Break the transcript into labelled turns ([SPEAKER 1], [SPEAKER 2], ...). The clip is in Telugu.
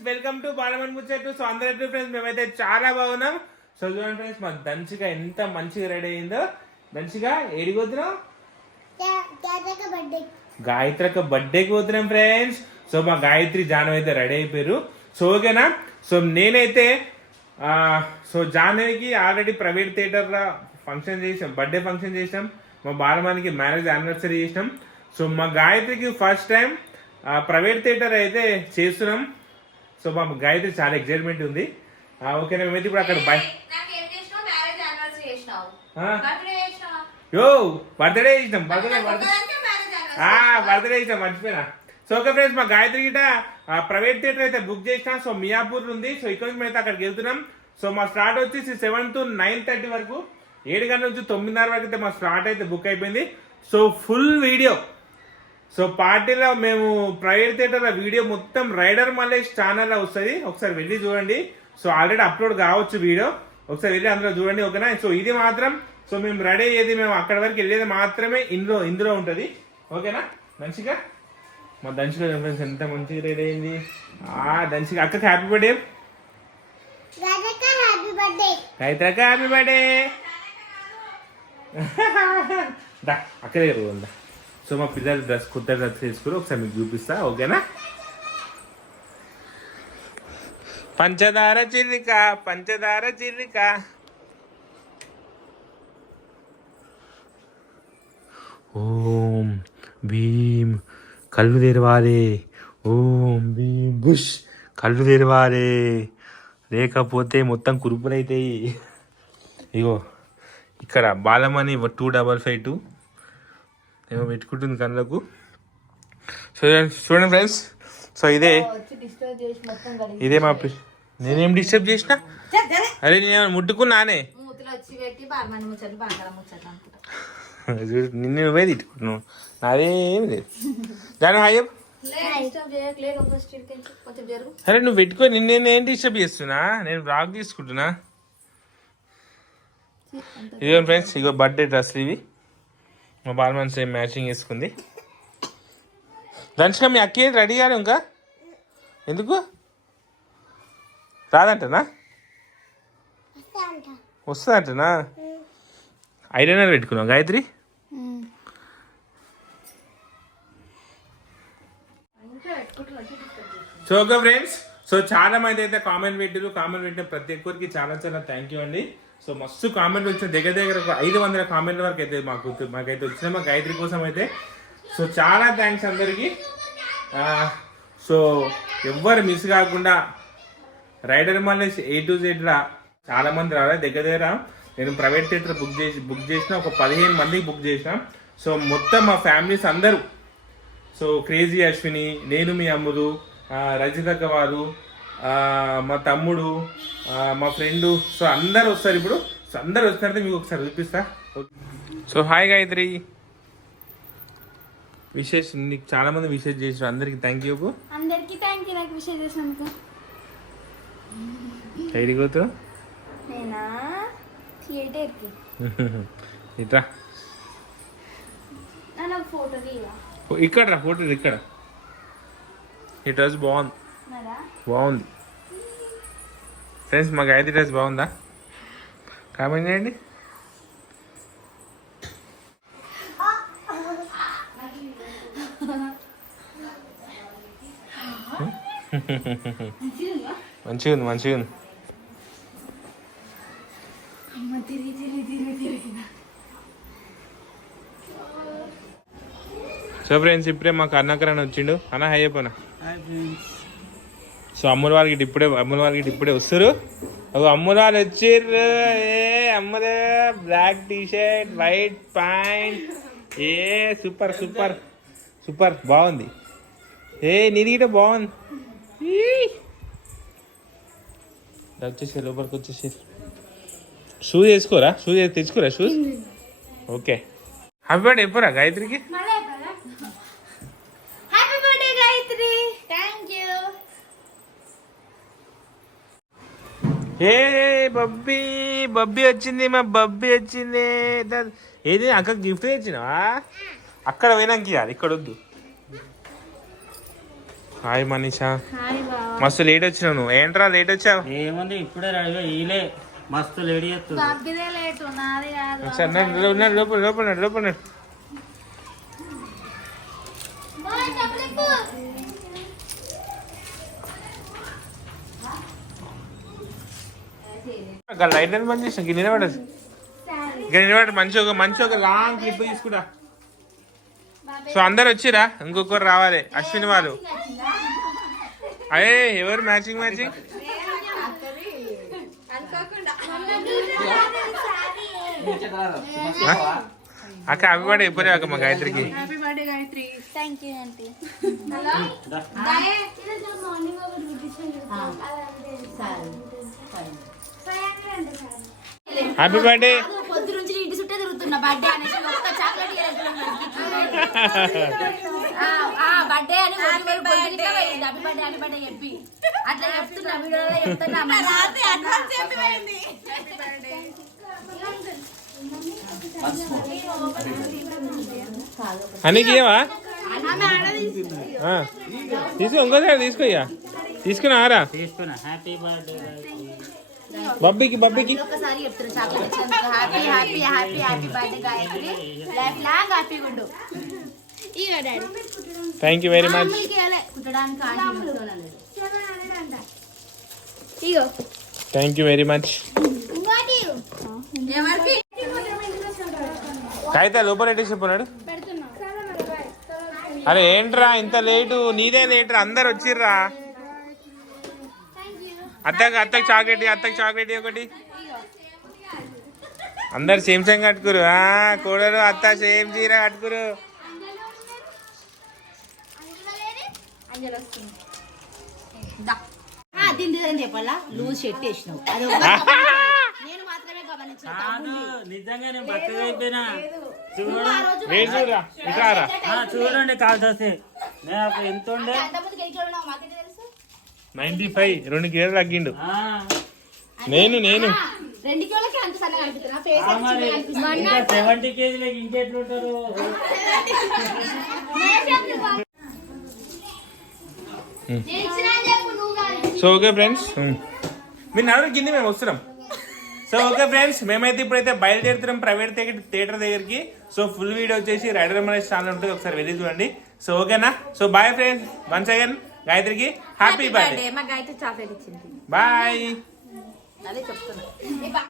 [SPEAKER 1] ఫ్రెండ్స్ వెల్కమ్ టు బాలమన్ ముచ్చట్లు. సో అందరూ ఫ్రెండ్స్ మేమైతే చాలా బాగున్నాం. సో చూడండి ఫ్రెండ్స్ మా దంచిగా ఎంత మంచిగా రెడీ అయిందో. దంచిగా
[SPEAKER 2] బర్త్డే
[SPEAKER 1] గాయత్రి బర్త్డేకి పోతున్నాం ఫ్రెండ్స్. సో మా గాయత్రి జానం అయితే రెడీ అయిపోయారు. సో ఓకేనా? సో నేనైతే సో జాహ్నవికి ఆల్రెడీ ప్రైవేట్ థియేటర్లో ఫంక్షన్ చేసాం బర్త్డే ఫంక్షన్ చేసాం మా బాలమానికి మ్యారేజ్ యానివర్సరీ చేసినాం. సో మా గాయత్రికి ఫస్ట్ టైం ప్రైవేట్ థియేటర్ అయితే చేస్తున్నాం. సో మా గాయత్రి చాలా ఎక్సైట్మెంట్ ఉంది. ఓకేనా మేమైతే ఇప్పుడు అక్కడ బై యో బర్త్డే చేసినాం. బర్త్డే బర్త్డే ఇష్టం మర్చిపోయినా. సో ఓకే ఫ్రెండ్స్ మా గాయత్రి గిట ప్రైవేట్ థియేటర్ అయితే బుక్ చేసిన. సో మియాపూర్ ఉంది. సో ఇక్కడ నుంచి మేము అయితే అక్కడికి వెళ్తున్నాం. సో మా స్టార్ట్ వచ్చేసి సెవెన్ టు నైన్ థర్టీ వరకు. ఏడు గంటల నుంచి తొమ్మిదిన్నర వరకు అయితే మా స్టార్ట్ అయితే బుక్ అయిపోయింది. సో ఫుల్ వీడియో సో పార్టీలో మేము ప్రైవేట్ థియేటర్లో వీడియో మొత్తం రైడర్ మల్లేష్ ఛానల్లో వస్తుంది. ఒకసారి వెళ్ళి చూడండి. సో ఆల్రెడీ అప్లోడ్ కావచ్చు వీడియో. ఒకసారి వెళ్ళి అందులో చూడండి ఓకేనా? సో ఇది మాత్రం సో మేము రెడీ అయ్యేది మేము అక్కడ వరకు వెళ్ళేది మాత్రమే ఇందులో ఇందులో ఉంటుంది. ఓకేనా? మంచిగా మా దంచిగా ఫ్రెండ్స్ ఎంత మంచిగా రెడీ అయింది? ఆ దంచిగా అక్కకి హ్యాపీ బర్త్డే
[SPEAKER 2] రాజక్క హ్యాపీ బర్త్డే
[SPEAKER 1] అక్క దగ్గర ఉందా? సో మా పిల్లలు డ్రెస్ కొత్త డ్రెస్ వేసుకుని ఒకసారి మీకు చూపిస్తా ఓకేనా పంచదార చిల్లిక పంచదార చిల్లిక ఓం భీమ్ కళ్ళు తెరవాలి ఓం భీమ్ బుష్ కళ్ళు తెరవాలి లేకపోతే మొత్తం కురుపులైతాయి ఇగో ఇక్కడ Balamani two double five two ఏమో పెట్టుకుంటుంది కళ్ళకు. సో చూడండి ఫ్రెండ్స్ సో ఇదే ఇదే మా నేనేం డిస్టర్బ్ చేసిన? అరే నేను ముట్టుకున్నానే. నిన్ను నువ్వే తిట్టుకుంటున్నావు. నాదేం లేదు. దాని హాయ్ అరే నువ్వు పెట్టుకో నిన్నే నేను డిస్టర్బ్ చేస్తున్నా. నేను బ్లాగ్ తీసుకుంటున్నా. ఇదిగో ఫ్రెండ్స్ ఇగో బర్త్డే డ్రెస్లు ఇవి. మా బాలమన్ సేమ్ మ్యాచింగ్ వేసుకుంది. దంచుగా మీ అక్కే రెడీ కాదు ఇంకా? ఎందుకు? రాదంటనా? వస్తుందంటనా? ఐలైనర్ పెట్టుకున్నావు Gayatri? So okay friends so చాలా మంది అయితే కామెంట్ పెట్టారు కామెంట్ పెట్టిన ప్రతి ఒక్కరికి చాలా చాలా థ్యాంక్ యూ అండి. సో మస్తు కామెంట్ వచ్చిన దగ్గర దగ్గర ఒక ఐదు వందల కామెంట్ల వరకు అయితే మాకు మాకైతే వచ్చినాయి మా గాయత్రి కోసం అయితే. సో చాలా థ్యాంక్స్ అందరికీ. సో ఎవ్వరు మిస్ కాకుండా రైడర్ మాలేజ్ ఏ టు జెడ్లా చాలామంది చాలా మంది రాలేదు దగ్గర దగ్గర నేను ప్రైవేట్ థియేటర్ బుక్ చేసి బుక్ చేసిన ఒక పదిహేను మందికి బుక్ చేసిన. సో మొత్తం మా ఫ్యామిలీస్ అందరూ. సో క్రేజీ అశ్విని నేను మీ అమ్ముడు ఆ, రజితక్క వారు మా తమ్ముడు మా ఫ్రెండ్ సో అందరు వస్తారు ఇప్పుడు. సో అందరు వస్తారంటే మీకు ఒకసారి చూపిస్తా. So hi Gayatri. విశేష్ నీకు చాలా మంది విశేష్ చేసారు అందరికి థ్యాంక్ యూ
[SPEAKER 2] అందరికి థ్యాంక్ యూ నాకు విషయం చేసినందుకు.
[SPEAKER 1] పోతు
[SPEAKER 2] నేనా? థియేటర్కి
[SPEAKER 1] ఇట్రా.
[SPEAKER 2] ఫోటో
[SPEAKER 1] ఇక్కడ రా ఫోటో ఇక్కడ. ఈ డ్రెస్ బాగుంది బాగుంది. ఫ్రెండ్స్ మా గాయత్రి డ్రెస్ బాగుందా? కామెంట్ చేయండి. మంచిగా ఉంది మంచిగా ఉంది. సో ఫ్రెండ్స్ ఇప్పుడే మాకు అన్నకరణ వచ్చిండు. అన్న హై చెప్పనా? సో అమ్ముల వారికి ఇప్పుడే అమ్ముల వారికి ఇప్పుడే వస్తారు. వాళ్ళు వచ్చిర్రు. ఏ అమ్మదే black T shirt white pant. ఏ సూపర్ సూపర్. సూపర్ బాగుంది. ఏ నీది గిట్ట బాగుంది. ఈ. వచ్చేసి లోపలికి వచ్చేసి షూస్ వేసుకోరా? షూస్ తెచ్చుకోరా షూస్? ఓకే. బర్త్డే ఎప్పుడా గాయత్రికి
[SPEAKER 2] మళ్ళీ happy birthday Gayatri thank you
[SPEAKER 1] ఏ బబ్బీ బబ్బీ వచ్చింది మా బబ్బీ వచ్చింది. ఏది? అక్క గిఫ్ట్ తెచ్చినావా? అక్కడ పోయినాక ఇవ్వాలి ఇక్కడ వద్దు. హాయ్ మనీషా. మస్తు లేట్ వచ్చినావు. నువ్వు ఏంట్రా లేట్ వచ్చావు?
[SPEAKER 3] ఏముంది ఇప్పుడే రెడీగా ఈలే. మస్తు
[SPEAKER 2] లేటు
[SPEAKER 1] ఉన్నాడు లోపల లోపల లోపల ఉన్నాడు. అక్కడ లైట్ అని బంద్ చేసిన గిన్నె పడదు గిన్నె పడ మంచి ఒక మంచి ఒక లాంగ్ క్లిప్ తీసుకురా. సో అందరు వచ్చిరా? ఇంకొకరు రావాలి. అశ్విని వాళ్ళు. అదే ఎవరు మ్యాచింగ్ మ్యాచింగ్? అక్క అవి కూడా ఎప్పుడే అక్క మా గాయత్రికి?
[SPEAKER 2] Thank you aunty
[SPEAKER 1] happy birthday
[SPEAKER 2] పొద్దు నుంచి ఇంటి చుట్టే తిరుగుతున్నా బర్త్డే అనేసి. ఒక్క చాక్లెట్ బర్త్డే అని హ్యాపీ బర్త్డే హ్యాపీ బర్త్డే చెప్పి. అట్లా చెప్తున్నా వీడియోలో చెప్తున్నా
[SPEAKER 1] అనికి ఆ. తీసుకో ఇంకోసారి తీసుకో ఇక తీసుకున్నారా
[SPEAKER 3] తీసుకున్నా. హ్యాపీ బర్త్డే
[SPEAKER 1] బబ్బీకి బబ్బీకి.
[SPEAKER 2] ఒకసారి చెప్తున్నా చాక్లెట్ ఇచ్చినందుకు happy happy happy happy birthday Gayatri life long హ్యాపీగా ఉండు. Daddy.
[SPEAKER 1] Thank you very much
[SPEAKER 2] అమ్ములకి ఇవ్వలే కుట్టడానికి ఇగో
[SPEAKER 1] థ్యాంక్ యూ వెరీ మచ్
[SPEAKER 2] ఎవరికి?
[SPEAKER 1] కాగితా లోపల పెట్టేసిపోన్నాడు అరే ఏంట్రా ఇంత లేటు నీదే లేటు అందరు వచ్చిర్రా. అత్తకి అత్తకి చాక్లెట్ అత్తకి చాక్లెట్ ఒకటి. అందరు సేమ్ సేమ్ కట్టుకురు. ఆ కోడలు అత్త సేమ్ చీర కట్టుకురు.
[SPEAKER 4] చెప్పాలా? లూజ్ షర్ట్ వేసినావు. అది నేను మాత్రమే గమనించిన
[SPEAKER 3] కాదు నిజంగా నేను బక్కగా అయిపోయినా. చూడండి చూడండి కాదు నేను
[SPEAKER 1] నైన్టీ ఫైవ్ రెండు కిలోలు తగ్గిండు. నేను నేను.
[SPEAKER 4] రెండు కిలోలకి అంత సన్నగా అనిపిస్తున్నా ఫేస్
[SPEAKER 3] ఆ మరి ఇంకా సెవెంటీ కేజీలకి ఇంకెట్లుంటారు
[SPEAKER 1] సో ఓకే ఫ్రెండ్స్ మీరు నడవరు కింద మేము వస్తున్నాం. సో ఓకే ఫ్రెండ్స్ మేమైతే ఇప్పుడైతే బయలుదేరుతున్నాం ప్రైవేట్ థియేటర్ దగ్గరికి. సో ఫుల్ వీడియో వచ్చేసి రైడర్ మనీష్ ఛానల్ ఉంటుంది. ఒకసారి వెళ్ళి చూడండి. సో ఓకేనా so bye friends once again గాయత్రికి హ్యాపీ బర్త్డే
[SPEAKER 4] మా గాయత్రి చాక్లెట్ ఇచ్చింది.
[SPEAKER 1] బాయ్
[SPEAKER 4] అదే చెప్తున్నా.